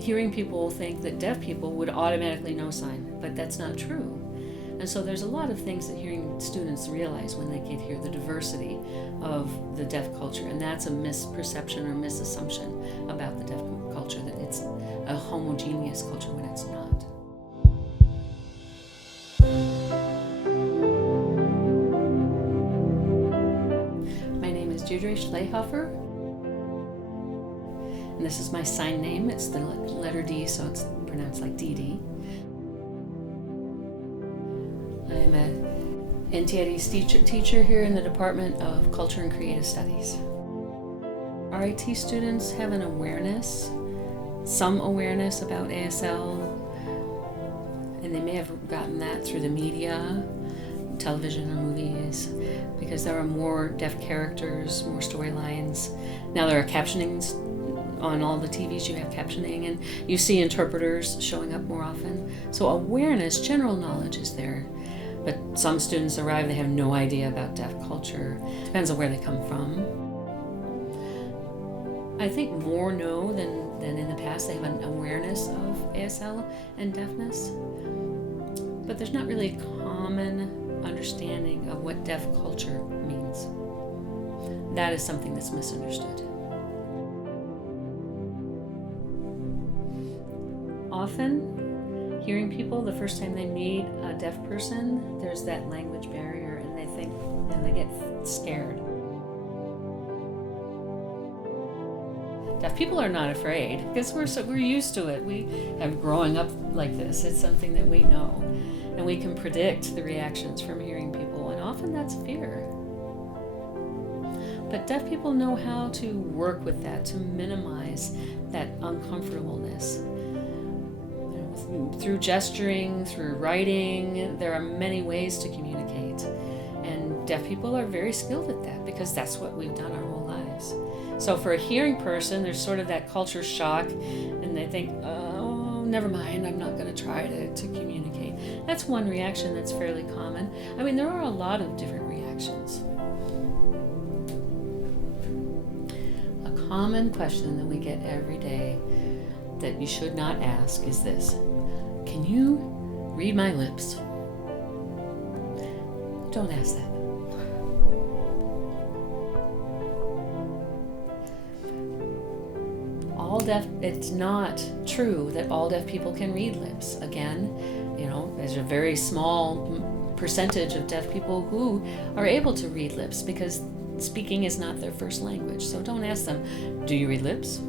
hearing people think that deaf people would automatically know sign, but that's not true. And so there's a lot of things that hearing students realize when they get here, the diversity of the deaf culture, and that's a misperception or misassumption about the deaf culture, that it's a homogeneous culture when it's not. My name is Deirdre Schlehoffer, and this is my sign name. It's the letter D, so it's pronounced like Dee. I'm an NTID's teacher here in the Department of Culture and Creative Studies. RIT students have an awareness, some awareness about ASL, and they may have gotten that through the media, television or movies, because there are more deaf characters, more storylines. Now there are captionings on all the TVs, you have captioning, and you see interpreters showing up more often. So awareness, general knowledge is there. But some students arrive, they have no idea about deaf culture. Depends on where they come from. I think more know than in the past. They have an awareness of ASL and deafness. But there's not really a common understanding of what deaf culture means. That is something that's misunderstood. Often, hearing people, the first time they meet a deaf person, there's that language barrier, and they get scared. Deaf people are not afraid because we're used to it. We have growing up like this. It's something that we know, and we can predict the reactions from hearing people, and often that's fear. But deaf people know how to work with that, to minimize that uncomfortableness. Through gesturing, through writing, there are many ways to communicate. And deaf people are very skilled at that because that's what we've done our whole lives. So for a hearing person, there's sort of that culture shock, and they think, oh, never mind, I'm not going to try to communicate. That's one reaction that's fairly common. I mean, there are a lot of different reactions. A common question that we get every day that you should not ask is this: can you read my lips? Don't ask that. It's not true that all deaf people can read lips. Again, there's a very small percentage of deaf people who are able to read lips because speaking is not their first language. So don't ask them, do you read lips?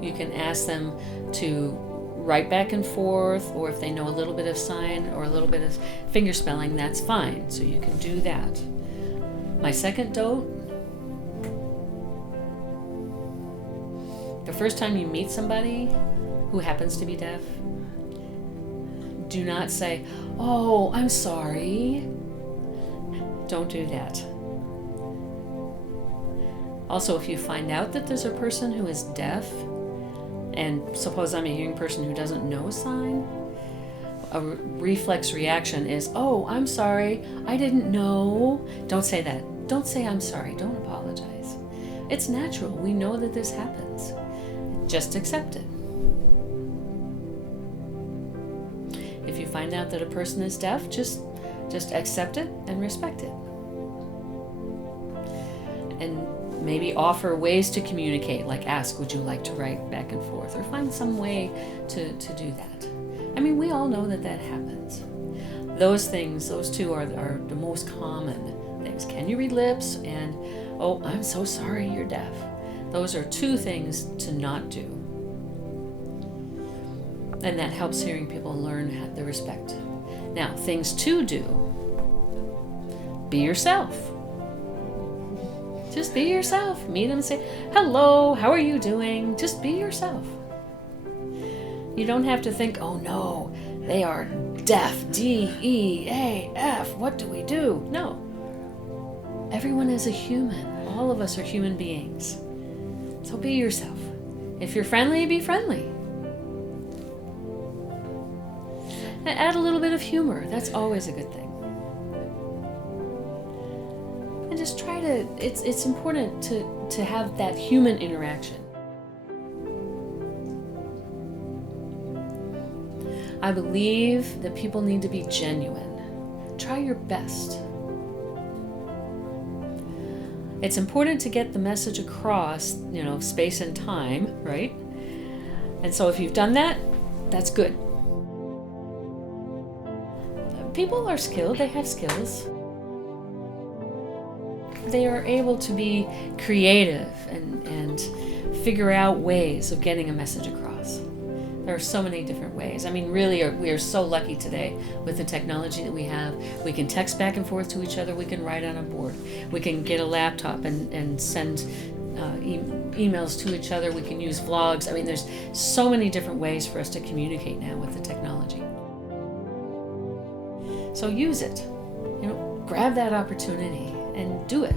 You can ask them to write back and forth, or if they know a little bit of sign or a little bit of finger spelling, that's fine. So you can do that. My second dote: the first time you meet somebody who happens to be deaf, do not say, "Oh, I'm sorry." Don't do that. Also, if you find out that there's a person who is deaf, and suppose I'm a hearing person who doesn't know sign, a reflex reaction is, oh, I'm sorry, I didn't know. Don't say that. Don't say I'm sorry. Don't apologize. It's natural. We know that this happens. Just accept it. If you find out that a person is deaf, just accept it and respect it. And maybe offer ways to communicate, like ask, would you like to write back and forth, or find some way to do that. I mean, we all know that happens. Those two are the most common things. Can you read lips? And, oh, I'm so sorry you're deaf. Those are two things to not do. And that helps hearing people learn the respect. Now, things to do: be yourself. Just be yourself. Meet them and say, hello, how are you doing? Just be yourself. You don't have to think, oh no, they are deaf, D-E-A-F, what do we do? No. Everyone is a human. All of us are human beings. So be yourself. If you're friendly, be friendly. And add a little bit of humor. That's always a good thing. And just just try to, it's important to have that human interaction. I believe that people need to be genuine. Try your best. It's important to get the message across, space and time, right? And so if you've done that, that's good. People are skilled, they have skills. They are able to be creative and figure out ways of getting a message across. There are so many different ways. I mean, really, we are so lucky today with the technology that we have. We can text back and forth to each other. We can write on a board. We can get a laptop and send emails to each other. We can use vlogs. I mean, there's so many different ways for us to communicate now with the technology. So use it. Grab that opportunity and do it.